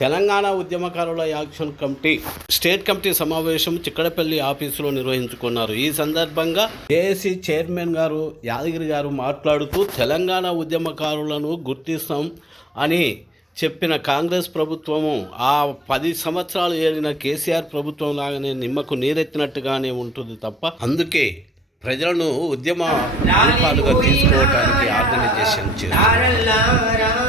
తెలంగాణ ఉద్యమకారుల action committee state committee సమావేశం చిక్కడపల్లి ఆఫీసులో నిర్వహించుకున్నారు. ఈ సందర్భంగా ఏఎస్సీ చైర్మన్ గారు యాదగిరి గారు మాట్లాడుతూ తెలంగాణ ఉద్యమకారులను గుర్తిస్తాం అని చెప్పిన కాంగ్రెస్ ప్రభుత్వము ఆ పది సంవత్సరాలు ఏలిన కేసీఆర్ ప్రభుత్వం లాగానే నిమ్మకు నీరెత్తినట్టుగానే ఉంటుంది తప్ప అందుకే ప్రజలను ఉద్యమ రూపాలుగా తీసుకోవడానికి ఆర్గనైజేషన్ చేస్తారు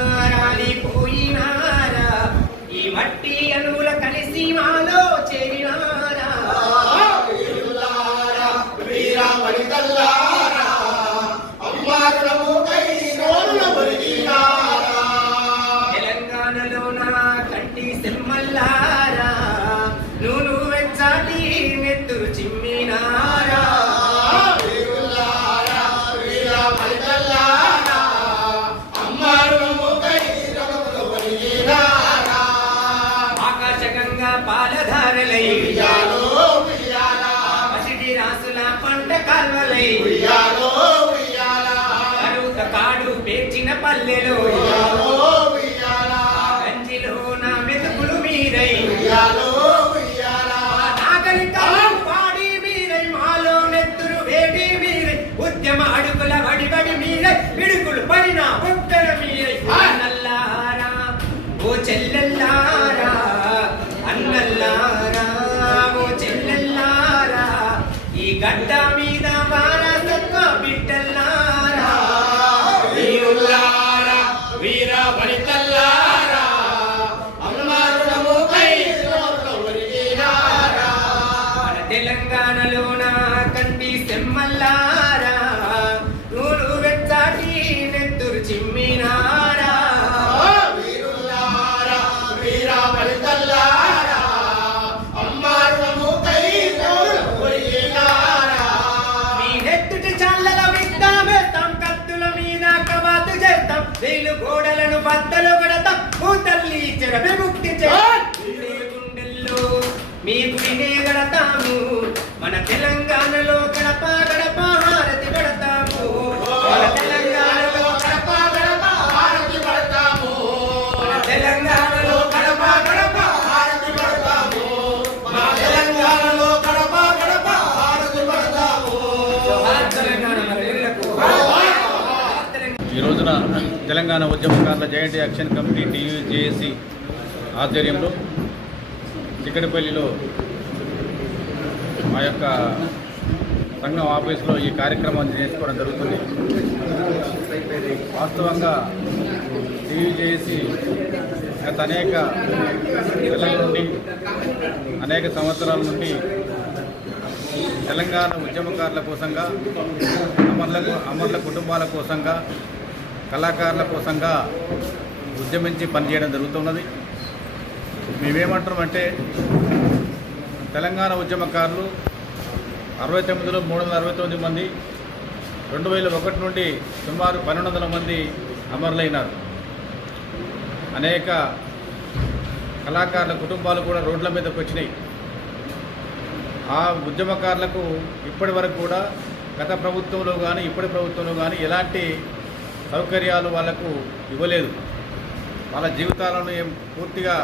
Quem తెలంగాణ ఉద్యమకారుల జాయింట్ యాక్షన్ కమిటీ టీయూజేఏసీ ఆధ్వర్యంలో చిక్కడపల్లిలో మా యొక్క సంఘం ఆఫీసులో ఈ కార్యక్రమాన్ని చేసుకోవడం జరుగుతుంది. వాస్తవంగా టీయూజేఏసీ గత అనేక నెలల నుండి అనేక సంవత్సరాల నుండి తెలంగాణ ఉద్యమకారుల కోసంగా అమరుల అమరుల కుటుంబాల కోసంగా కళాకారుల కోసంగా ఉద్యమించి పనిచేయడం జరుగుతున్నది. మేమేమంటున్నామంటే తెలంగాణ ఉద్యమకారులు అరవై తొమ్మిదిలో మూడు వందల అరవై తొమ్మిది మంది రెండు వేల ఒకటి నుండి సుమారు పన్నెండు వందల మంది అమరులైనారు. అనేక కళాకారుల కుటుంబాలు కూడా రోడ్ల మీదకి వచ్చినాయి. ఆ ఉద్యమకారులకు ఇప్పటి వరకు కూడా గత ప్రభుత్వంలో కానీ ఇప్పటి ప్రభుత్వంలో కానీ ఎలాంటి సౌకర్యాలు వాళ్ళకు ఇవ్వలేదు. వాళ్ళ జీవితాలను ఏం పూర్తిగా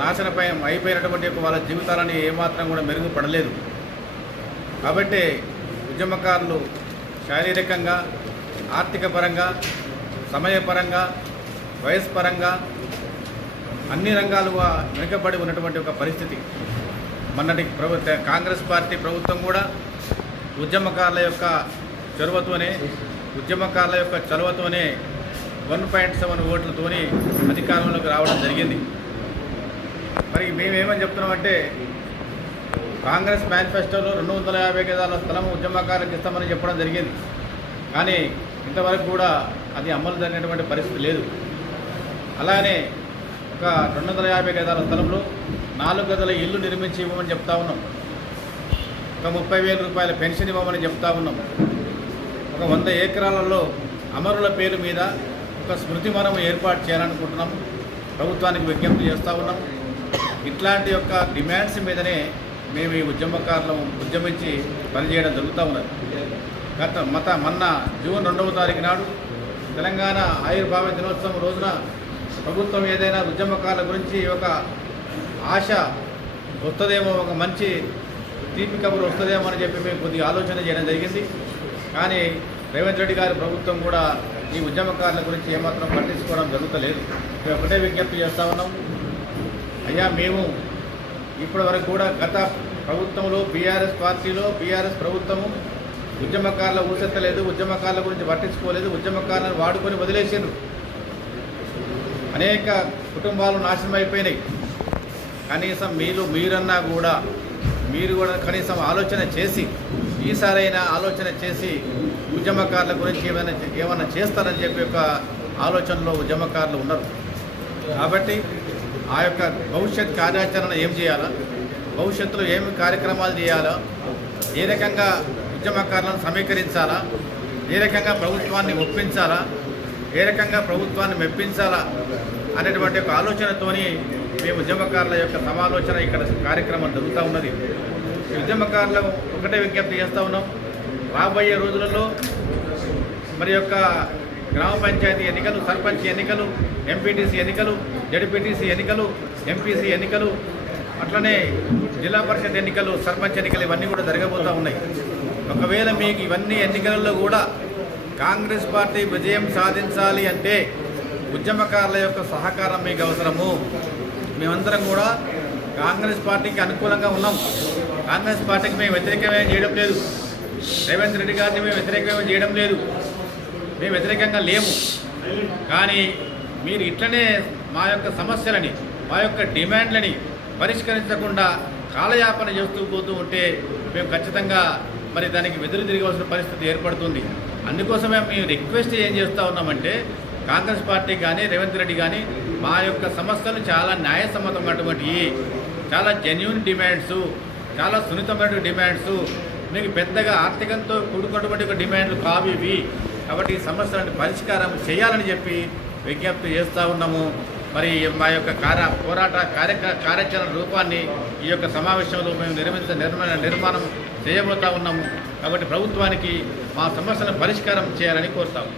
నాశనపై అయిపోయినటువంటి యొక్క వాళ్ళ జీవితాలని ఏమాత్రం కూడా మెరుగుపడలేదు. కాబట్టి ఉద్యమకారులు శారీరకంగా ఆర్థిక పరంగా సమయపరంగా వయసు పరంగా అన్ని రంగాలుగా వెనుకబడి ఉన్నటువంటి ఒక పరిస్థితి. మొన్నటి ప్రభుత్వ కాంగ్రెస్ పార్టీ ప్రభుత్వం కూడా ఉద్యమకారుల యొక్క చొరవతోనే ఉద్యమకారుల యొక్క చొరవతోనే వన్ పాయింట్ సెవెన్ ఓట్లతోని అధికారంలోకి రావడం జరిగింది. మరి మేమేమని చెప్తున్నామంటే కాంగ్రెస్ మేనిఫెస్టోలో రెండు వందల యాభై గజాల స్థలం ఉద్యమకారులకు ఇస్తామని చెప్పడం జరిగింది. కానీ ఇంతవరకు కూడా అది అమలు జరిగినటువంటి పరిస్థితి లేదు. అలానే ఒక రెండు వందల యాభై గజాల స్థలంలో నాలుగు గదుల ఇల్లు నిర్మించి ఇవ్వమని చెప్తా ఉన్నాం. ఒక ముప్పై వేల రూపాయల పెన్షన్ ఇవ్వమని చెప్తా ఉన్నాం. ఒక వంద ఎకరాలలో అమరుల పేరు మీద ఒక స్మృతి వనం ఏర్పాటు చేయాలనుకుంటున్నాం. ప్రభుత్వానికి విజ్ఞప్తి చేస్తూ ఉన్నాం. ఇట్లాంటి యొక్క డిమాండ్స్ మీదనే మేము ఈ ఉద్యమకారులం ఉద్యమించి పనిచేయడం జరుగుతూ ఉన్నది. గత మత మొన్న జూన్ రెండవ తారీఖు నాడు తెలంగాణ ఆయుర్భావ దినోత్సవం రోజున ప్రభుత్వం ఏదైనా ఉద్యమకారుల గురించి ఒక ఆశ వస్తుందేమో ఒక మంచి తీపి కబురు వస్తుందేమో అని చెప్పి మేము కొద్దిగా ఆలోచన చేయడం జరిగింది. కానీ రేవంత్ రెడ్డి గారి ప్రభుత్వం కూడా ఈ ఉద్యమకారుల గురించి ఏమాత్రం పట్టించుకోవడం జరుగుతలేదు. మేము ఒకటే విజ్ఞప్తి చేస్తా ఉన్నాం. అయ్యా మేము ఇప్పటి వరకు కూడా గత ప్రభుత్వంలో బీఆర్ఎస్ పార్టీలో బీఆర్ఎస్ ప్రభుత్వము ఉద్యమకారుల ఊసెత్తలేదు ఉద్యమకారుల గురించి పట్టించుకోలేదు ఉద్యమకారులను వాడుకొని వదిలేసారు అనేక కుటుంబాలు నాశనం అయిపోయినాయి. కనీసం మీరు మీరన్నా కూడా మీరు కూడా కనీసం ఆలోచన చేసి ఈసారైనా ఆలోచన చేసి ఉద్యమకారుల గురించి ఏమైనా ఏమైనా చేస్తారని చెప్పి ఒక ఆలోచనలో ఉద్యమకారులు ఉన్నారు. కాబట్టి ఆ యొక్క భవిష్యత్ కార్యాచరణ ఏం చేయాలా? భవిష్యత్తులో ఏమి కార్యక్రమాలు చేయాలా? ఏ రకంగా ఉద్యమకారులను సమీకరించాలా? ఏ రకంగా ప్రభుత్వాన్ని ఒప్పించాలా? ఏ రకంగా ప్రభుత్వాన్ని మెప్పించాలా? అనేటువంటి ఒక ఆలోచనతోని మేము ఉద్యమకారుల యొక్క సమాలోచన ఇక్కడ కార్యక్రమం జరుగుతూ ఉన్నది. ఉద్యమకారులకు ఉద్యమకారులు ఒకటే విజ్ఞప్తి చేస్తూ ఉన్నాం. రాబోయే రోజులలో మరి యొక్క గ్రామ పంచాయతీ ఎన్నికలు సర్పంచ్ ఎన్నికలు ఎంపీటీసీ ఎన్నికలు జడ్పీటీసీ ఎన్నికలు ఎంపీసీ ఎన్నికలు అట్లనే జిల్లా పరిషత్ ఎన్నికలు సర్పంచ్ ఎన్నికలు ఇవన్నీ కూడా జరగబోతూ ఉన్నాయి. ఒకవేళ మీకు ఇవన్నీ ఎన్నికలలో కూడా కాంగ్రెస్ పార్టీ విజయం సాధించాలి అంటే ఉద్యమకారుల యొక్క సహకారం మీకు అవసరము. మేమందరం కూడా కాంగ్రెస్ పార్టీకి అనుకూలంగా ఉన్నాం. కాంగ్రెస్ పార్టీకి మేము వ్యతిరేకమేం చేయడం లేదు. రేవంత్ రెడ్డి గారిని మేము వ్యతిరేకమేం చేయడం లేదు. మేము వ్యతిరేకంగా లేము. కానీ మీరు ఇట్లనే మా యొక్క సమస్యలని మా యొక్క డిమాండ్లని పరిష్కరించకుండా కాలయాపన చేస్తూ పోతూ ఉంటే మేము ఖచ్చితంగా మరి దానికి వెదురు తిరగవలసిన పరిస్థితి ఏర్పడుతుంది. అందుకోసమే మేము రిక్వెస్ట్ ఏం చేస్తూ ఉన్నామంటే కాంగ్రెస్ పార్టీ కానీ రేవంత్ రెడ్డి కానీ మా యొక్క సమస్యలు చాలా న్యాయసమ్మతమైనటువంటి చాలా జెన్యున్ డిమాండ్స్ చాలా సున్నితమైన డిమాండ్స్. మీకు పెద్దగా ఆర్థికంతో కూడుకున్నటువంటి డిమాండ్లు కావు ఇవి. కాబట్టి ఈ సమస్యలను పరిష్కారం చేయాలని చెప్పి విజ్ఞప్తి చేస్తూ ఉన్నాము. మరి మా యొక్క కార్య పోరాట కార్య కార్యాచరణ రూపాన్ని ఈ యొక్క సమావేశంలో మేము నిర్మించ నిర్మాణ నిర్మాణం చేయబోతా ఉన్నాము. కాబట్టి ప్రభుత్వానికి మా సమస్యలను పరిష్కారం చేయాలని కోరుతాము